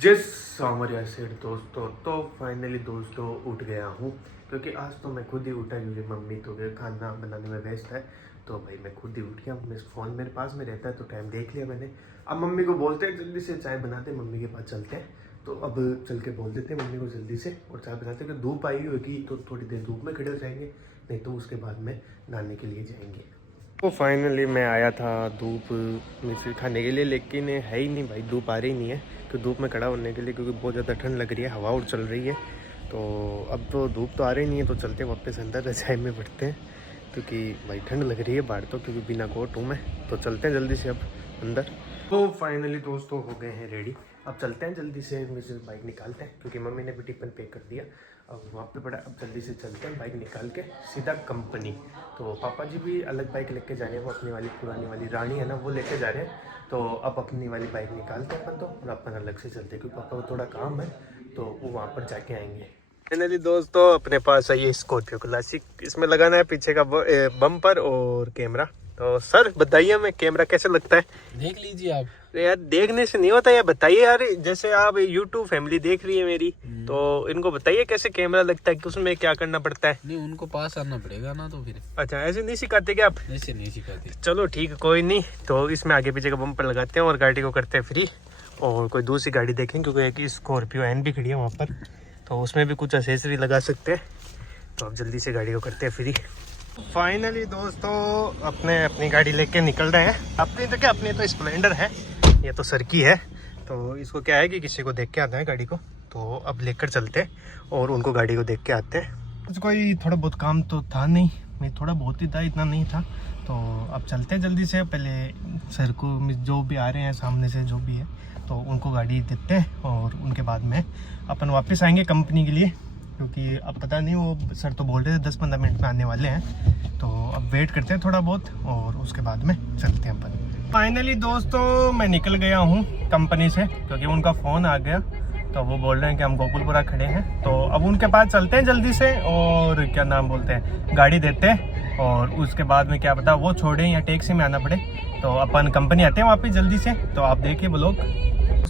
जिस हमारे सेठ दोस्तों, तो फाइनली दोस्तों उठ गया हूँ क्योंकि आज तो मैं खुद ही उठा क्योंकि मम्मी तो खाना बनाने में व्यस्त है। तो भाई मैं खुद ही उठ गया। मेरे फ़ोन मेरे पास में रहता है तो टाइम देख लिया मैंने। अब मम्मी को बोलते हैं जल्दी से चाय बनाते, मम्मी के पास चलते हैं। तो अब चल के बोल देते हैं मम्मी को जल्दी से और चाय बनाते हैं। धूप आई होगी तो थोड़ी देर धूप में खड़े हो जाएंगे, नहीं तो उसके बाद में नहाने के लिए जाएंगे। तो फाइनली मैं आया था धूप मिर्ची खाने के लिए, लेकिन है ही नहीं भाई, धूप आ रही नहीं है कि धूप में खड़ा होने के लिए, क्योंकि बहुत ज़्यादा ठंड लग रही है, हवा और चल रही है। तो अब तो धूप तो आ रही नहीं है, तो चलते वापस अंदर रजाई में बैठते हैं क्योंकि भाई ठंड लग रही है बाहर तो, क्योंकि बिना कोट हूँ मैं। तो चलते हैं जल्दी से अब अंदर। तो फाइनली दोस्तों हो गए हैं रेडी। अब चलते हैं जल्दी से, मुझे बाइक निकालते हैं क्योंकि मम्मी ने भी टिफिन पैक कर दिया। अब वहाँ पे पड़ा, अब जल्दी से चलते हैं बाइक निकाल के सीधा कंपनी। तो पापा जी भी अलग बाइक लेके जा रहे हैं, वो अपनी वाली पुरानी वाली रानी है ना, वो लेके जा रहे हैं। तो अब अपनी वाली बाइक निकालते हैं अपन तो, और अपन अलग से चलते हैं क्योंकि पापा को थोड़ा काम है तो वो वहाँ पर जाके आएंगे। फाइनली दोस्तों अपने पास है ये स्कॉर्पियो क्लासिक, इसमें लगाना है पीछे का बम्पर और कैमरा। तो सर बताइए हमें कैमरा कैसे लगता है? देख लीजिए आप। यार देखने से नहीं होता यार, बताइए यार। जैसे आप YouTube फैमिली देख रही है मेरी, तो इनको बताइए कैसे कैमरा लगता है, कि उसमें क्या करना पड़ता है। नहीं, उनको पास आना पड़ेगा ना, तो फिर। अच्छा, ऐसे नहीं सिखाते क्या आप? ऐसे नहीं सिखाते। चलो ठीक है, कोई नहीं। तो इसमें आगे पीछे का बम्पर लगाते हैं और गाड़ी को करते हैं फ्री। और कोई दूसरी गाड़ी देखें क्योंकि एक स्कॉर्पियो एन भी खड़ी है वहाँ पर, तो उसमें भी कुछ एक्सेसरी लगा सकते हैं। तो अब जल्दी से गाड़ी को करते हैं फ्री। फाइनली दोस्तों अपनी गाड़ी लेके निकल रहे हैं। अपनी तो क्या, अपनी तो स्प्लेंडर है, ये तो सर की है। तो इसको क्या है कि किसी को देख के आता है गाड़ी को, तो अब लेकर चलते हैं और उनको गाड़ी को देख के आते हैं। कोई थोड़ा बहुत काम तो था नहीं, मैं थोड़ा बहुत ही था, इतना नहीं था। तो अब चलते हैं जल्दी से, पहले सर को जो भी आ रहे हैं सामने से जो भी है तो उनको गाड़ी देते हैं और उनके बाद में अपन वापस आएंगे कंपनी के लिए, क्योंकि अब पता नहीं, वो सर तो बोल रहे थे 10-15 मिनट में आने वाले हैं। तो अब वेट करते हैं थोड़ा बहुत और उसके बाद में चलते हैं अपन। फाइनली दोस्तों मैं निकल गया हूँ कंपनी से क्योंकि उनका फ़ोन आ गया, तो वो बोल रहे हैं कि हम गोकुलपुरा खड़े हैं। तो अब उनके पास चलते हैं जल्दी से और क्या नाम बोलते हैं, गाड़ी देते हैं और उसके बाद में क्या पता वो छोड़े या टैक्सी में आना पड़े। तो अपन कंपनी आते हैं वापस जल्दी से। तो आप देखिए ब्लॉग।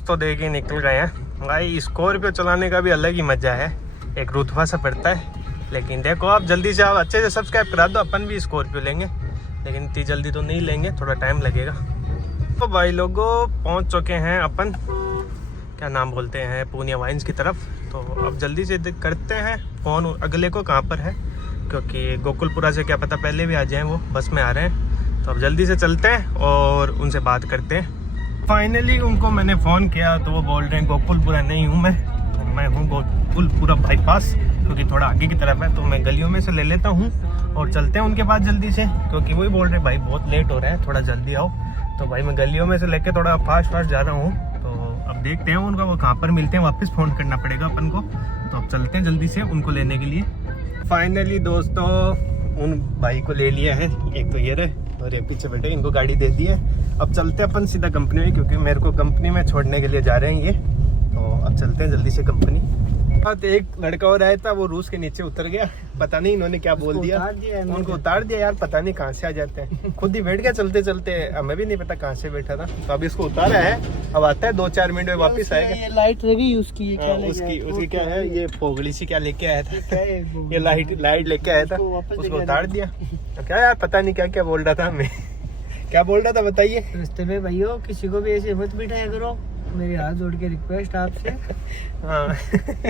तो देखिए निकल गए हैं भाई। स्कॉर्पियो चलाने का भी अलग ही मज़ा है, एक रुतबा सा पड़ता है। लेकिन देखो आप जल्दी से, आप अच्छे से सब्सक्राइब करा दो, अपन भी स्कॉर्पियो लेंगे, लेकिन इतनी जल्दी तो नहीं लेंगे, थोड़ा टाइम लगेगा। तो भाई लोगों पहुंच चुके हैं अपन, क्या नाम बोलते हैं, पूनिया वाइन्स की तरफ। तो अब जल्दी से करते हैं फ़ोन अगले को कहाँ पर है, क्योंकि गोकुलपुरा से क्या पता पहले भी आ जाएं, वो बस में आ रहे हैं। तो अब जल्दी से चलते हैं और उनसे बात करते हैं। फाइनली उनको मैंने फ़ोन किया तो वो बोल रहे हैं गोकुलपुरा नहीं हूँ मैं हूँ गोकुलपुरा बाईपास, क्योंकि थोड़ा आगे की तरफ है। तो मैं गलियों में से ले लेता हूँ और चलते हैं उनके पास जल्दी से, क्योंकि वही बोल रहे भाई बहुत लेट हो रहा है, थोड़ा जल्दी आओ। तो भाई मैं गलियों में से लेके थोड़ा फास्ट जा रहा हूँ। तो अब देखते हैं उनका वो कहाँ पर मिलते हैं, वापस फ़ोन करना पड़ेगा अपन को। तो अब चलते हैं जल्दी से उनको लेने के लिए। फाइनली दोस्तों उन भाई को ले लिया है, एक तो ये रहे और ये पीछे बैठे, इनको गाड़ी दे दी है। अब चलते हैं अपन सीधा कंपनी में, क्योंकि मेरे को कंपनी में छोड़ने के लिए जा रहे हैं ये। तो अब चलते हैं जल्दी से कंपनी। तो एक लड़का और आया था, वो रूस के नीचे उतर गया, पता नहीं इन्होंने क्या बोल दिया, उनको उतार दिया यार, पता नहीं कहाँ से आ जाते हैं। खुद ही बैठ गया चलते चलते, हमें भी नहीं पता कहाँ से बैठा था। तो अभी इसको उतारा है, अब आता है 2-4 मिनट में वापस आएगा। ये लाइट लगी उसकी, ये क्या उसकी क्या है, ये फोगड़ी सी क्या लेके आया था, ये लाइट लेके आया था, उसको उतार दिया। क्या यार पता नहीं क्या क्या बोल रहा था हमें। क्या बोल रहा था बताइए? रास्ते में भाइयों किसी को भी ऐसे मत बिठाया करो, मेरी हाथ जोड़ के रिक्वेस्ट आपसे। हाँ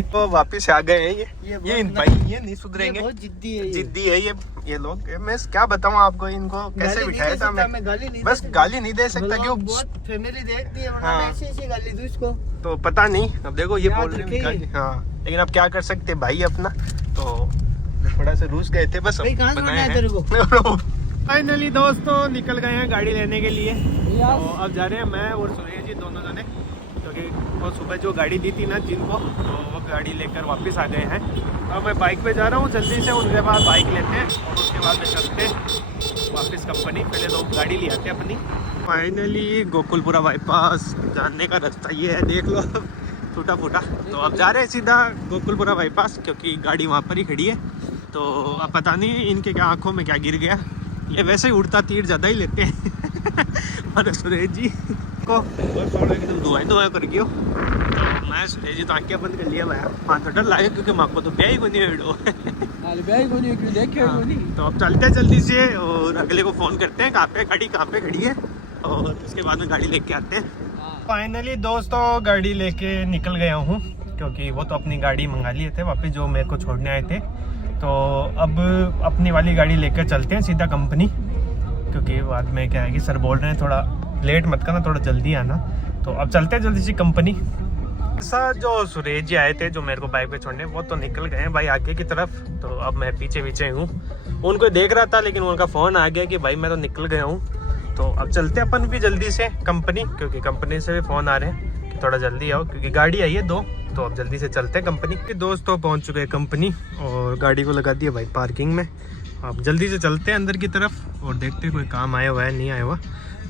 तो वापिस आ गए हैं ये भाई, ये नहीं सुधरेंगे, बहुत जिद्दी है, जिद्दी है ये लोग। मैं क्या बताऊं आपको, इनको कैसे बिठाया था मैं बस गाली नहीं दे सकता, क्यों बहुत फैमिली देखती है, हाँ। ऐसे गाली दूं इसको तो पता नहीं। अब देखो ये बोल रहे हैं हाँ, लेकिन अब क्या कर सकते भाई अपना। तो थोड़ा सा रूस गए थे बस, फाइनली दोस्तों निकल गए हैं गाड़ी लेने के लिए। तो अब जा रहे हैं मैं और सुरेश जी दोनों जने, क्योंकि वो सुबह जो गाड़ी दी थी ना जिनको, तो वो गाड़ी लेकर वापस आ गए हैं। अब मैं बाइक पे जा रहा हूँ, जल्दी से उनके बाद बाइक लेते हैं और उसके बाद में चलते हैं वापस कंपनी। पहले लोग गाड़ी ले आते हैं अपनी। फाइनली गोकुलपुरा बाईपास जाने का रास्ता ये है, देख लो टूटा फूटा। तो अब जा रहे हैं सीधा गोकुलपुरा बाईपास, क्योंकि गाड़ी वहाँ पर ही खड़ी है। तो अब पता नहीं इनके क्या आँखों में क्या गिर गया, ये वैसे ही उड़ता तीर ज़्यादा ही लेते हैं। और सुरेश जी को दुआएं कर गयो, मैं सुरेश जी तो आंखें बंद कर लिया भाई, हाँ तो डर लगे क्योंकि माँ को तो ब्याह ही कोई नहीं वीडियो। तो अब चलते हैं जल्दी से और अगले को फ़ोन करते हैं कहाँ पे खड़ी है और उसके बाद में गाड़ी लेके आते हैं। फाइनली दोस्तों गाड़ी लेके निकल गया हूँ क्योंकि वो तो अपनी गाड़ी मंगा लिए थे वापस जो मेरे को छोड़ने आए थे। तो अब अपनी वाली गाड़ी लेकर चलते हैं सीधा कंपनी, क्योंकि बाद में क्या है कि सर बोल रहे हैं थोड़ा लेट मत करना, थोड़ा जल्दी आना। तो अब चलते हैं जल्दी सी कंपनी। ऐसा जो सुरेश जी आए थे जो मेरे को बाइक पे छोड़ने, वो तो निकल गए हैं भाई आगे की तरफ। तो अब मैं पीछे पीछे हूँ, उनको देख रहा था लेकिन उनका फ़ोन आ गया कि भाई मैं तो निकल गया हूँ। तो अब चलते हैं अपन भी जल्दी से कंपनी, क्योंकि कंपनी से भी फ़ोन आ रहे हैं कि थोड़ा जल्दी आओ क्योंकि गाड़ी आई है 2। तो अब जल्दी से चलते हैं कंपनी। दोस्तों पहुँच चुके हैं कंपनी और गाड़ी को लगा दिया भाई पार्किंग में। अब जल्दी से चलते हैं अंदर की तरफ और देखते हैं कोई काम आया हुआ है नहीं आया हुआ,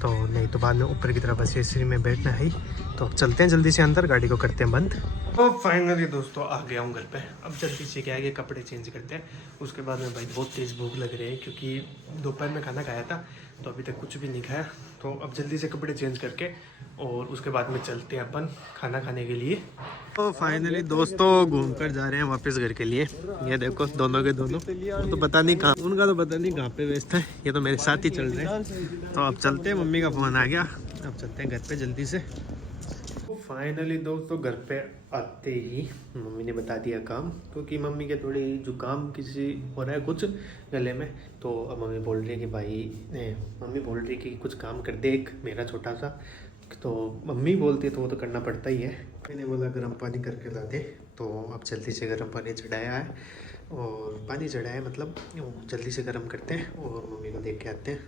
तो नहीं तो बाद में ऊपर की तरफ एसेसरी में बैठना है ही। तो अब चलते हैं जल्दी से अंदर, गाड़ी को करते हैं बंद। तो फाइनली दोस्तों आ गया हूँ घर पे। अब जल्दी से क्या है कि कपड़े चेंज करते हैं, उसके बाद में भाई बहुत तेज़ भूख लग रही है क्योंकि दोपहर में खाना खाया था तो अभी तक कुछ भी नहीं खाया। तो अब जल्दी से कपड़े चेंज करके और उसके बाद में चलते हैं अपन खाना खाने के लिए। तो फाइनली दोस्तों घूम कर जा रहे हैं वापस घर के लिए। ये देखो दोनों के दोनों, वो तो पता नहीं कहाँ, उनका तो पता नहीं कहाँ पे व्यस्त है, ये तो मेरे साथ ही चल रहे हैं। तो अब चलते हैं, मम्मी का फ़ोन आ गया, अब चलते हैं घर पे जल्दी से। फाइनली दोस्तों घर पे आते ही मम्मी ने बता दिया काम, क्योंकि मम्मी के थोड़ी जुकाम किसी हो रहा है कुछ गले में। तो अब मम्मी बोल रही है कि मम्मी बोल रही है कि कुछ काम कर दे एक मेरा छोटा सा। तो मम्मी बोलती है तो वो तो करना पड़ता ही है। मैंने बोला गर्म पानी करके ला दे, तो अब जल्दी से गर्म पानी चढ़ाया है और पानी चढ़ाया है मतलब जल्दी से गर्म करते हैं और मम्मी को देख के आते हैं।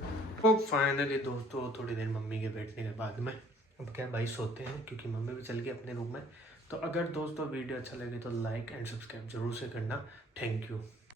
तो फाइनली दोस्तों थोड़ी देर मम्मी के बैठने के बाद में अब क्या भाई सोते हैं क्योंकि मम्मी भी चल गई अपने रूम में। तो अगर दोस्तों वीडियो अच्छा लगे तो लाइक एंड सब्सक्राइब जरूर से करना। Thank you.